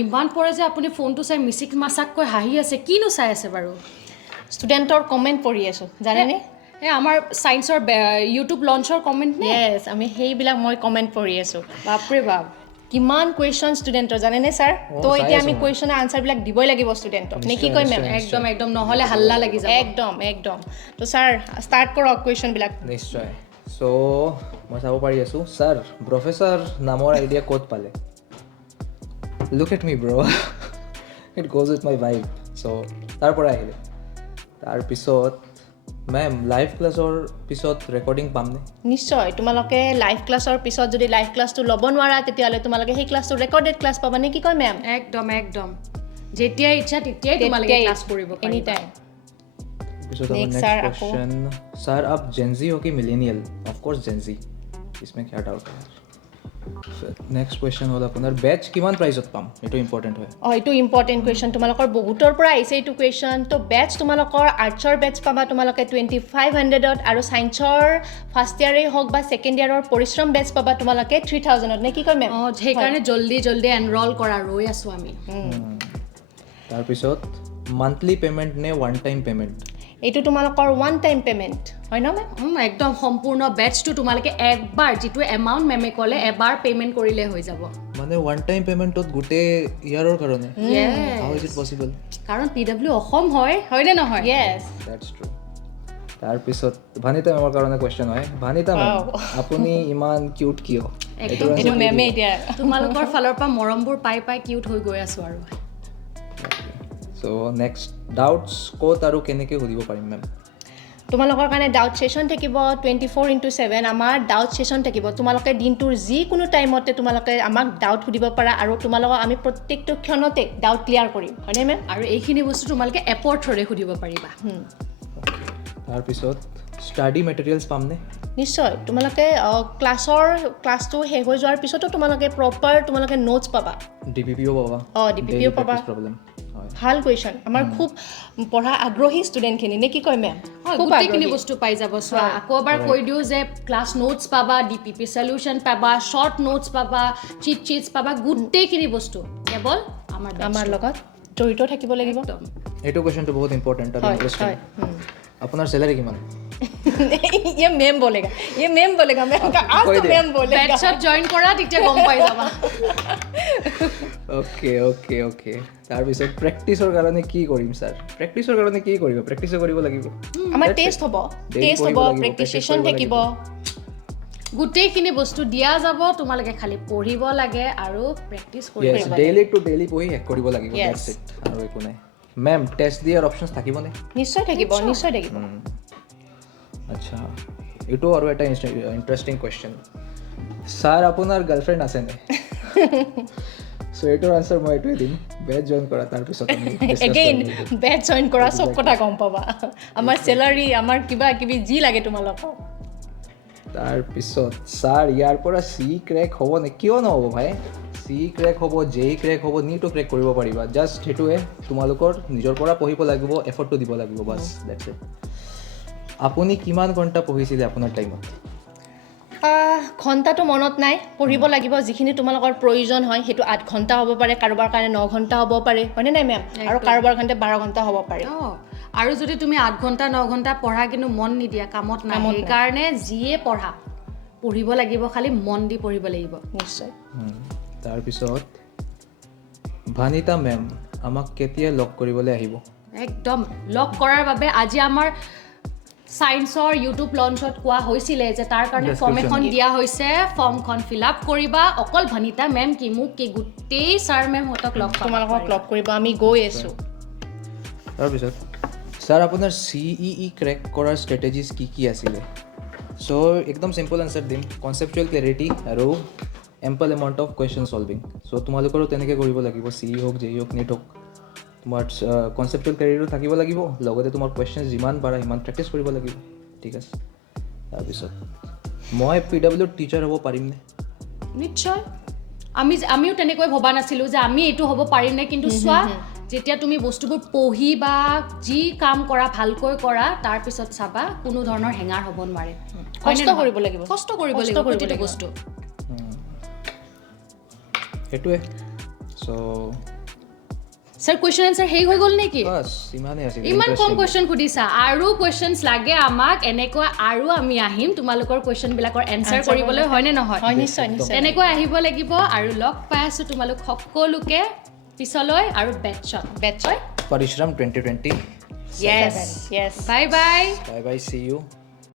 ইমান পৰে যে আপুনি ফোনটো চাই মিচিক মাছাককৈ হাঁহি আছে কিনো চাই আছে বাৰু ষ্টুডেণ্টৰ কমেণ্ট পঢ়ি আছোঁ জানেনে এই আমাৰ ছায়েন্সৰ ইউটিউব লঞ্চৰ কমেণ্ট নে য়েছ আমি সেইবিলাক মই কমেণ্ট পঢ়ি আছোঁ বাপৰে বাপ কিমান কুৱেশ্যন ষ্টুডেণ্টৰ জানেনে ছাৰ তো এতিয়া আমি কুৱেশ্যনৰ আনচাৰবিলাক দিবই লাগিব ষ্টুডেণ্টক নে কি কয় মেম একদম একদম নহ'লে হাল্লা লাগি যাব একদম তো ছাৰ ষ্টাৰ্ট কৰক কুৱেশ্যনবিলাক নিশ্চয় চ' মই চাব পাৰি আছোঁ ছাৰ প্ৰফেচাৰ নামৰ আইডিয়া ক'ত পালে look at me bro' it goes with my ভাইব চ' তাৰ পৰা আহিলে তাৰপিছত মেম লাইভ ক্লাছৰ পিছত ৰেকৰ্ডিং পামনে নিশ্চয় তোমালোকে লাইভ ক্লাছৰ পিছত যদি লাইভ ক্লাছটো ল'ব নোৱাৰা তেতিয়াহ'লে তোমালোকে সেই ক্লাছটো ৰেকৰ্ডেড ক্লাছ পাবা নে কি কয় মেম একদম একদম যেতিয়াই ইচ্ছা তেতিয়াই তোমালোকে ক্লাছ কৰিব এনি টাইম पिछले तो नेक्स्ट क्वेश्चन सर आप जेनजी हो कि मिलेनियल ऑफ कोर्स जेनजी इसमें क्या डाउट है नेक्स्ट क्वेश्चन হ'ল আপোনাৰ বেচ কিমান প্ৰাইজত পাম এটো ইম্পৰ্টেন্ট হয় এইটো ইম্পৰ্টেণ্ট কুৱেশ্যন তোমালোকৰ বহুতৰ পৰা আহিছে এইটো কুৱেশ্যন তো বেচ তোমালোকৰ আৰ্টছৰ বেচ পাবা তোমালোকে 2500ত আৰু ছায়েন্সৰ ফাৰ্ষ্ট ইয়াৰেই হওক বা ছেকেণ্ড ইয়াৰৰ পৰিশ্ৰম বেচ পাবা তোমালোকে 3000ত নে কি কয় মেম সেইকাৰণে জল্দি জল্দি এনৰল কৰা ৰৈ আছোঁ আমি তাৰপিছত মান্থলি পেমেণ্ট নে ওৱান টাইম পেমেণ্ট এইটো তোমালোকৰ ওৱান টাইম পেমেণ্ট হয় ন মেম একদম সম্পূৰ্ণ বেচটো তোমালোকে একবাৰ যিটো এমাউণ্ট মেমে ক'লে এবাৰ পে'মেণ্ট কৰিলে হৈ যাব মানে ওৱান টাইম পেমেণ্টত গোটেই ইয়াৰৰ কাৰণে হাউ ইজ ইট পচিবল কাৰণ PW অসম হয়নে নহয় য়েছ দ্যাটছ ট্ৰু তাৰপিছত ভানিতা মেমৰ কাৰণে কুৱেশ্যন হয় ভানিতা মেম আপুনি ইমান কিউট কিয় এইটো মেমে এতিয়া তোমালোকৰ ফালৰ পৰা মৰমবোৰ পাই পাই কিউট হৈ গৈ আছোঁ আৰু চ' নেক্সট ডাউটছ ক'ত আৰু কেনেকৈ সুধিব পাৰিম মেম তোমালোকৰ কাৰণে ডাউট ছেশ্যন থাকিব 24/7 আমাৰ ডাউট ছেশ্যন থাকিব তোমালোকে দিনটোৰ যিকোনো টাইমতে তোমালোকে আমাক ডাউট সুধিব পাৰা আৰু তোমালোকক আমি প্ৰত্যেকটো ক্ষণতে ডাউট ক্লিয়াৰ কৰিম হয়নে মেম আৰু এইখিনি বস্তু তোমালোকে এপৰ থ্ৰুৰে সুধিব পাৰিবা তাৰপিছত ষ্টাডি মেটেৰিয়েলছ পামনে নিশ্চয় তোমালোকে ক্লাছটো শেষ হৈ যোৱাৰ পিছতো তোমালোকে প্ৰপাৰ তোমালোকে নোটছ পাবা DPPও পাবা DPPও পাবা প্ৰব্লেম ভাল কুৱেশ্যন আমাৰ খুব পঢ়া আগ্ৰহী ষ্টুডেণ্টখিনি নে কি কয় মেম গোটেইখিনি বস্তু পাই যাব চোৱা আকৌ এবাৰ কৈ দিওঁ যে ক্লাছ নোটছ পাবা DPP সলিউশ্যন পাবা শ্বৰ্ট নোটছ পাবা চিট চিটছ পাবা গোটেইখিনি বস্তু কেৱল আমাৰ লগত জড়িত থাকিব লাগিব এইটো কুৱেশ্যনটো বহুত ইম্পৰ্টেণ্ট আৰু ইণ্টাৰেষ্টিং আপোনাৰ চেলাৰী কিমান ये मैम बोलेगा मैम का आज तो मैम बोलेगा বেটছত জয়েন কৰা তেতিয়া গম পাই যাবা ওকে তাৰপিছত প্ৰেক্টিছৰ কাৰণে কি কৰিম ছাৰ প্ৰেক্টিছৰ কাৰণে কি কৰিব প্ৰেক্টিছ কৰিব লাগিব আমাৰ টেষ্ট হ'ব প্ৰেক্টিছ ছেশ্যন থাকিব গোটেইখিনি বস্তু দিয়া যাব তোমালোকে খালি পঢ়িব লাগে আৰু প্ৰেক্টিছ কৰিব লাগে ডেইলি টু ডেইলি পঢ়ি শেষ কৰিব লাগিব দ্যাটছ ইট আৰু একো নাই মেম টেষ্ট দিয়াৰ অপচনছ থাকিবনে নিশ্চয় থাকিব আচ্ছা এইটো আৰু এটা ইণ্টাৰেষ্টিং কুৱেশ্যন ছাৰ আপোনাৰ গাৰ্লফ্ৰেণ্ড আছেনে চ' এইটোৰ আনচাৰ মই এইটোৱে দিম বেচ জইন কৰা তাৰপিছত এগেইন বেচ জইন কৰা চব কথা গম পাবা আমাৰ চেলাৰী আমাৰ কিবা কিবি যি লাগে তোমালোকক তাৰপিছত ছাৰ ইয়াৰ পৰা চি ক্ৰেক হ'বনে কিয় নহ'ব ভাই চি ক্ৰেক হ'ব জেই ক্ৰেক হ'ব নিটো ক্ৰেক কৰিব পাৰিবা জাষ্ট সেইটোৱে তোমালোকৰ নিজৰ পৰা পঢ়িব লাগিব এফৰ্টটো দিব লাগিব বাছ দেটছ ইট আপুনি কিমান ঘণ্টা পঢ়িছিলে আপোনাৰ টাইমত ঘণ্টাটো মনত নাই পঢ়িব লাগিব যিখিনি তোমালোকৰ প্ৰয়োজন হয় সেইটো 8 ঘণ্টা হ'ব পাৰে কাৰোবাৰ কাৰণে 9 ঘণ্টা হ'ব পাৰে হয়নে নাই মেম আৰু কাৰোবাৰ কাৰণে 12 ঘণ্টা হ'ব পাৰে আৰু যদি তুমি 8 ঘণ্টা 9 ঘণ্টা পঢ়া কিন্তু মন নিদিয়া কামত নাই সেইকাৰণে যিয়ে পঢ়িব লাগিব খালি মন দি পঢ়িব লাগিব নিশ্চয় তাৰপিছত ভানিতা মেম আমাক কেতিয়া লগ কৰিবলৈ আহিব একদম লগ কৰাৰ বাবে আজি আমাৰ ছায়েন্সৰ ইউটিউব লঞ্চত কোৱা হৈছিলে যে তাৰ কাৰণে ফৰ্ম এখন দিয়া হৈছে ফৰ্মখন ফিল আপ কৰিবা অকল ভানিতা মেম কি মোক কি গোটেই ছাৰ মেমহঁতক তোমালোকক লগ কৰিব আমি গৈ আছোঁ তাৰপিছত ছাৰ আপোনাৰ CEE ক্ৰেক কৰাৰ ষ্ট্ৰেটেজিজ কি আছিলে চ' একদম চিম্পল আনচাৰ দিম কনচেপচুৱেল ক্লেৰিটি আৰু এম্পল এমাউণ্ট অফ কুৱেশ্যন ছলভিং চ' তোমালোকৰো তেনেকৈ কৰিব লাগিব CE হওক JEE হওক NEET হওক তোমাৰ কনচেপচুৱেল কেৰিয়াৰো থাকিব লাগিব লগতে তোমাৰ কুৱেশ্যন যিমান পাৰা সিমান প্ৰেক্টিছ কৰিব লাগিব ঠিক আছে তাৰপিছত মই PW টিচাৰ হ'ব পাৰিমনে নিশ্চয় আমিও তেনেকৈ ভবা নাছিলোঁ যে আমি এইটো হ'ব পাৰিম নে কিন্তু চোৱা যেতিয়া তুমি বস্তুবোৰ পঢ়ি বা যি কাম কৰা ভালকৈ কৰা তাৰপিছত চাবা কোনো ধৰণৰ হেঙাৰ হ'ব নোৱাৰে কষ্ট কৰিব লাগিব প্ৰতিটো বস্তু সেইটোৱে চ' স্যাৰ কুৱেশ্যন এনচাৰ শেষ হৈ গ'ল নেকি বাছ ইমানেই আছিল ইমান কম কুৱেশ্যন সুধিছা আৰু কুৱেশ্যনছ লাগে আমাক এনেকুৱা আৰু আমি আহিম তোমালোকৰ কুৱেশ্যনবিলাকৰ এনচাৰ কৰিবলৈ হয়নে নহয় হয় নিশ্চয় নিশ্চয় তেনেকৈ আহিব লাগিব আৰু লগ পাই আছোঁ তোমালোক সকলোকে পিছলৈ আৰু বেটছত বেটছৰ পৰিশ্ৰম 2020 য়েছ য়েছ bye bye bye bye C U